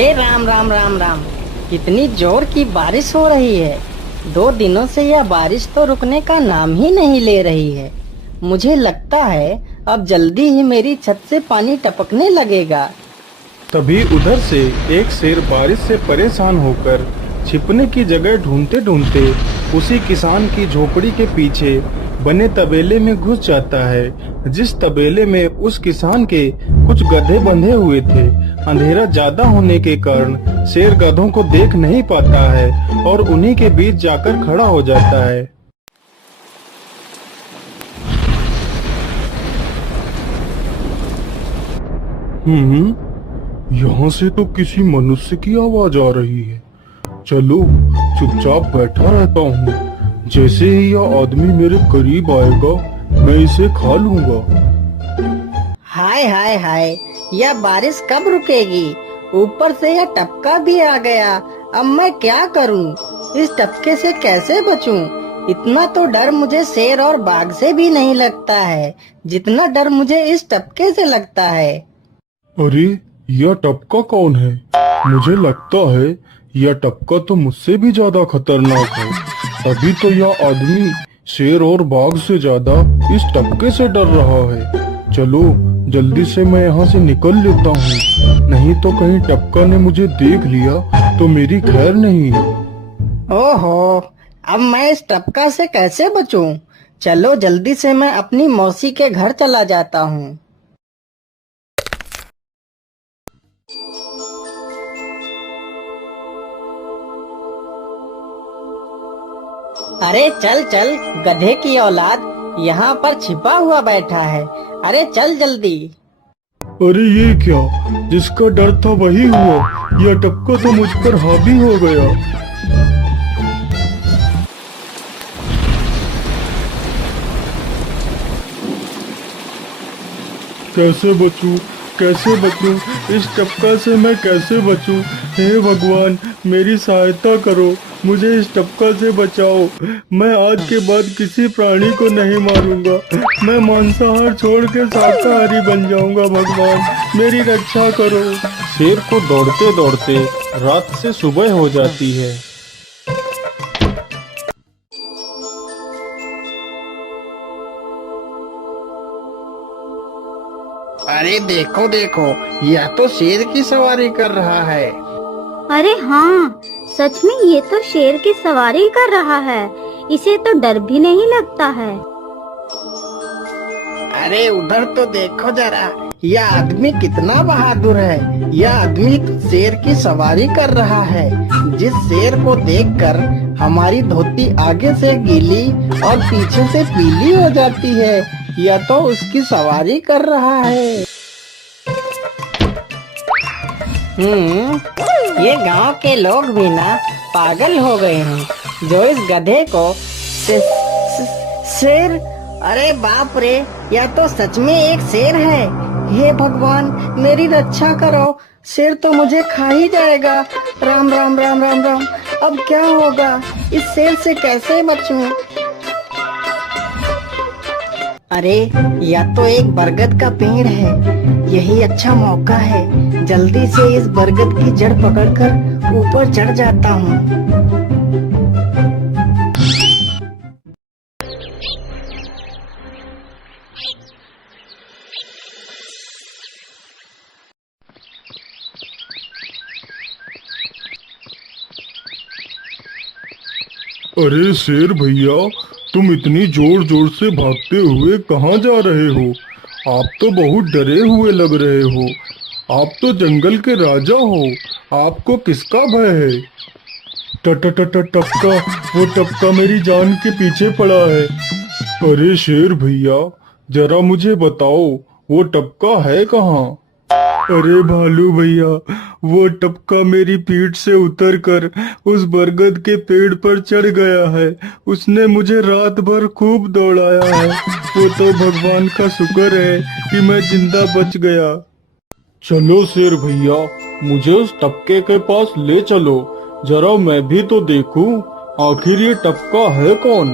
अरे राम राम राम राम। कितनी जोर की बारिश हो रही है। 2 दिनों से यह बारिश तो रुकने का नाम ही नहीं ले रही है। मुझे लगता है अब जल्दी ही मेरी छत से पानी टपकने लगेगा। तभी उधर से एक शेर बारिश से परेशान होकर छिपने की जगह ढूंढते ढूंढते उसी किसान की झोपड़ी के पीछे बने तबेले में घुस जाता है, जिस तबेले में उस किसान के कुछ गधे बंधे हुए थे। अंधेरा ज्यादा होने के कारण शेर गधों को देख नहीं पाता है और उन्हीं के बीच जाकर खड़ा हो जाता है। यहाँ से तो किसी मनुष्य की आवाज आ रही है। चलो चुपचाप बैठा रहता हूँ, जैसे ही यह आदमी मेरे करीब आएगा मैं इसे खा लूंगा। हाय हाय हाय, यह बारिश कब रुकेगी? ऊपर से यह टपका भी आ गया। अब मैं क्या करूं? इस टपके से कैसे बचूं? इतना तो डर मुझे शेर और बाघ से भी नहीं लगता है, जितना डर मुझे इस टपके से लगता है। अरे यह टपका कौन है? मुझे लगता है यह टपका तो मुझसे भी ज्यादा खतरनाक है। तभी तो यह आदमी शेर और बाघ से ज्यादा इस टपके से डर रहा है। चलो जल्दी से मैं यहाँ से निकल लेता हूँ, नहीं तो कहीं टपका ने मुझे देख लिया तो मेरी खैर नहीं। ओहो, अब मैं इस टपका से कैसे बचूं? चलो जल्दी से मैं अपनी मौसी के घर चला जाता हूँ। अरे चल चल गधे की औलाद, यहाँ पर छिपा हुआ बैठा है। अरे चल जल्दी। अरे ये क्या, जिसका डर था वही हुआ। यह टपका तो मुझ पर हावी हो गया। कैसे बचूं? कैसे बचूं? इस टपका से मैं कैसे बचूं? हे भगवान मेरी सहायता करो, मुझे इस टपका से बचाओ। मैं आज के बाद किसी प्राणी को नहीं मारूंगा। मैं मांसाहार छोड़ के शाकाहारी बन जाऊंगा। भगवान मेरी रक्षा करो। शेर को दौड़ते दौड़ते रात से सुबह हो जाती है। अरे देखो देखो, यह तो शेर की सवारी कर रहा है। अरे हाँ, सच में ये तो शेर की सवारी कर रहा है। इसे तो डर भी नहीं लगता है। अरे उधर तो देखो जरा, यह आदमी कितना बहादुर है। यह आदमी तो शेर की सवारी कर रहा है। जिस शेर को देखकर हमारी धोती आगे से गीली और पीछे से पीली हो जाती है, यह तो उसकी सवारी कर रहा है। ये गांव के लोग भी ना पागल हो गए हैं, जो इस गधे को शेर। अरे बाप रे, यह तो सच में एक शेर है। हे भगवान मेरी रक्षा करो, शेर तो मुझे खा ही जाएगा। राम राम राम राम राम, अब क्या होगा? इस शेर से कैसे बचूं? अरे यह तो एक बरगद का पेड़ है। यही अच्छा मौका है, जल्दी से इस बरगद की जड़ पकड़कर ऊपर चढ़ जाता हूँ। अरे शेर भैया, तुम इतनी जोर जोर से भागते हुए कहाँ जा रहे हो? आप तो बहुत डरे हुए लग रहे हो। आप तो जंगल के राजा हो, आपको किसका भय है? टपका, वो टपका मेरी जान के पीछे पड़ा है। अरे शेर भैया, जरा मुझे बताओ वो टपका है कहाँ? अरे भालू भैया, वो टपका मेरी पीठ से उतरकर उस बरगद के पेड़ पर चढ़ गया है। उसने मुझे रात भर खूब दौड़ाया है। वो तो भगवान का शुक्र है कि मैं जिंदा बच गया। चलो शेर भैया, मुझे उस टपके के पास ले चलो, जरा मैं भी तो देखूं आखिर ये टपका है कौन।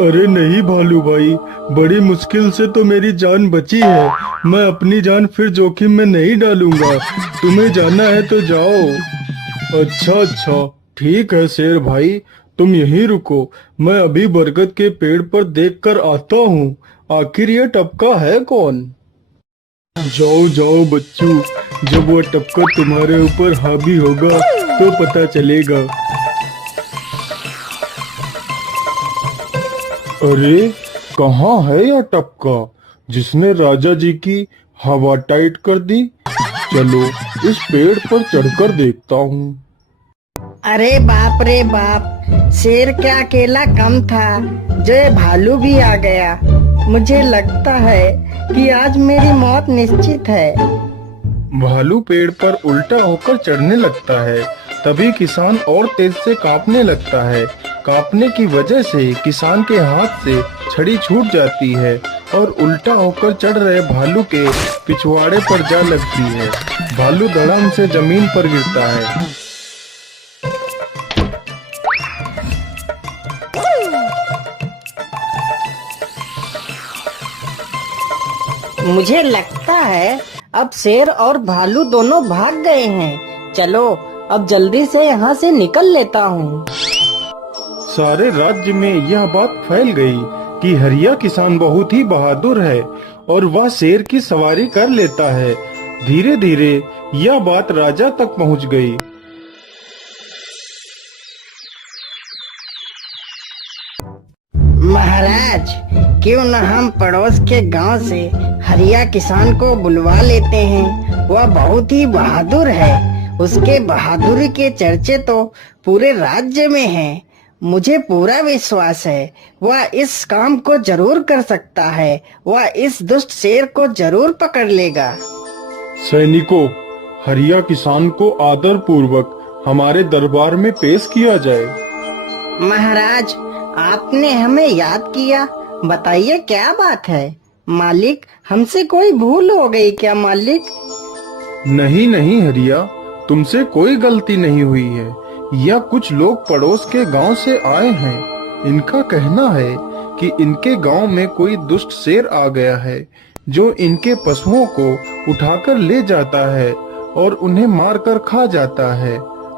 अरे नहीं भालू भाई, बड़ी मुश्किल से तो मेरी जान बची है। मैं अपनी जान फिर जोखिम में नहीं डालूंगा। तुम्हें जाना है तो जाओ। अच्छा अच्छा, ठीक है शेर भाई, तुम यहीं रुको। मैं अभी बरगद के पेड़ पर देख कर आता हूँ। आखिर ये टपका है कौन? जाओ जाओ बच्चों, जब वो टपका तुम्हारे ऊपर हावी होगा तो पता चलेगा। अरे कहाँ है यह टपका जिसने राजा जी की हवा टाइट कर दी? चलो इस पेड़ पर चढ़कर देखता हूँ। अरे बाप रे बाप, शेर क्या अकेला कम था, जो ये भालू भी आ गया। मुझे लगता है कि आज मेरी मौत निश्चित है। भालू पेड़ पर उल्टा होकर चढ़ने लगता है, तभी किसान और तेज से कांपने लगता है। कांपने की वजह से किसान के हाथ से छड़ी छूट जाती है और उल्टा होकर चढ़ रहे भालू के पिछवाड़े पर जा लगती है। भालू धड़ाम से जमीन पर गिरता है। मुझे लगता है अब शेर और भालू दोनों भाग गए हैं। चलो अब जल्दी से यहाँ से निकल लेता हूँ। सारे राज्य में यह बात फैल गई कि हरिया किसान बहुत ही बहादुर है और वह शेर की सवारी कर लेता है। धीरे धीरे यह बात राजा तक पहुँच गई। महाराज, क्यों न हम पड़ोस के गांव से हरिया किसान को बुलवा लेते हैं। वह बहुत ही बहादुर है। उसके बहादुरी के चर्चे तो पूरे राज्य में हैं। मुझे पूरा विश्वास है वह इस काम को जरूर कर सकता है। वह इस दुष्ट शेर को जरूर पकड़ लेगा। सैनिकों, हरिया किसान को आदर पूर्वक हमारे दरबार में पेश किया जाए। महाराज, आपने हमें याद किया। बताइए क्या बात है। मालिक, हमसे कोई भूल हो गई क्या मालिक? नहीं नहीं हरिया, तुमसे कोई गलती नहीं हुई है। यह कुछ लोग पड़ोस के गांव से आए हैं। इनका कहना है कि इनके गांव में कोई दुष्ट शेर आ गया है जो इनके पशुओं को उठाकर ले जाता है और उन्हें मारकर खा जाता है।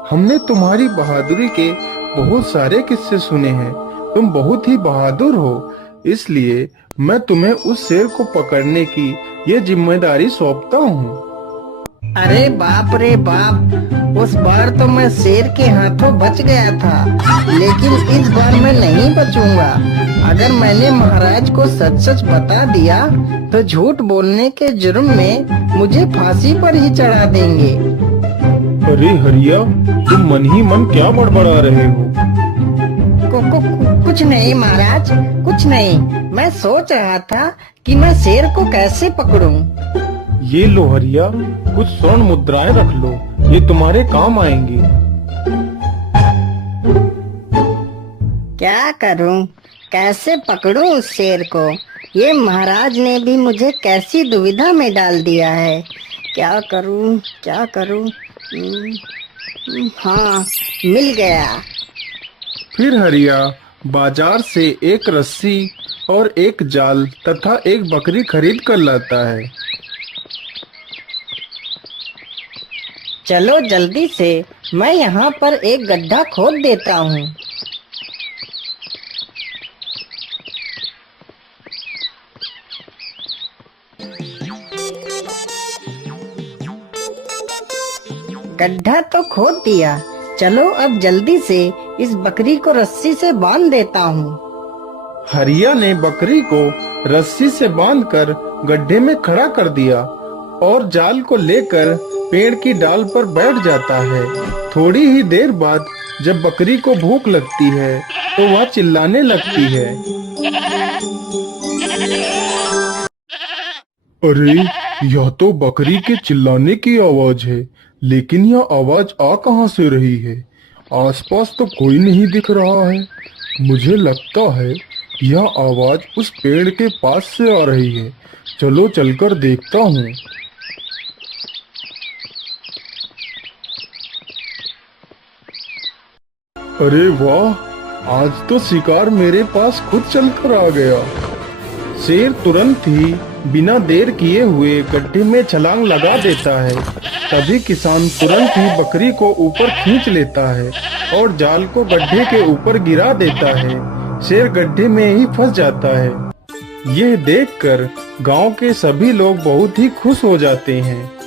हमने तुम्हारी बहादुरी के बहुत सारे किस्से सुने हैं। तुम बहुत ही बहादुर हो, इसलिए मैं तुम्हें उस शेर को पकड़ने की ये जिम्मेदारी सौंपता हूँ। अरे बाप रे बाप, उस बार तो मैं शेर के हाथों बच गया था, लेकिन इस बार मैं नहीं बचूंगा। अगर मैंने महाराज को सच सच बता दिया तो झूठ बोलने के जुर्म में मुझे फांसी पर ही चढ़ा देंगे। अरे हरिया, तुम मन ही मन क्या बड़बड़ा रहे हो? कुछ नहीं महाराज, कुछ नहीं। मैं सोच रहा था कि मैं शेर को कैसे पकड़ूं। ये लो हरिया, कुछ स्वर्ण मुद्राएं रख लो, ये तुम्हारे काम आएंगी। क्या करूं, कैसे पकड़ूं उस शेर को? ये महाराज ने भी मुझे कैसी दुविधा में डाल दिया है। क्या करूं, क्या करूं? हाँ, मिल गया। फिर हरिया बाजार से एक रस्सी और एक जाल तथा एक बकरी खरीद कर लाता है। चलो जल्दी से, मैं यहाँ पर एक गड्ढा खोद देता हूँ। गड्ढा तो खोद दिया। चलो अब जल्दी से इस बकरी को रस्सी से बांध देता हूँ। हरिया ने बकरी को रस्सी से बांधकर गड्ढे में खड़ा कर दिया और जाल को लेकर पेड़ की डाल पर बैठ जाता है। थोड़ी ही देर बाद जब बकरी को भूख लगती है तो वह चिल्लाने लगती है। अरे, यह तो बकरी के चिल्लाने की आवाज है, लेकिन यह आवाज आ कहां से रही है? आसपास तो कोई नहीं दिख रहा है। मुझे लगता है यह आवाज उस पेड़ के पास से आ रही है। चलो चलकर देखता हूँ। अरे वाह, आज तो शिकार मेरे पास खुद चलकर आ गया। शेर तुरंत ही बिना देर किए हुए गड्ढे में छलांग लगा देता है। तभी किसान तुरंत ही बकरी को ऊपर खींच लेता है और जाल को गड्ढे के ऊपर गिरा देता है। शेर गड्ढे में ही फंस जाता है। यह देखकर गांव के सभी लोग बहुत ही खुश हो जाते हैं।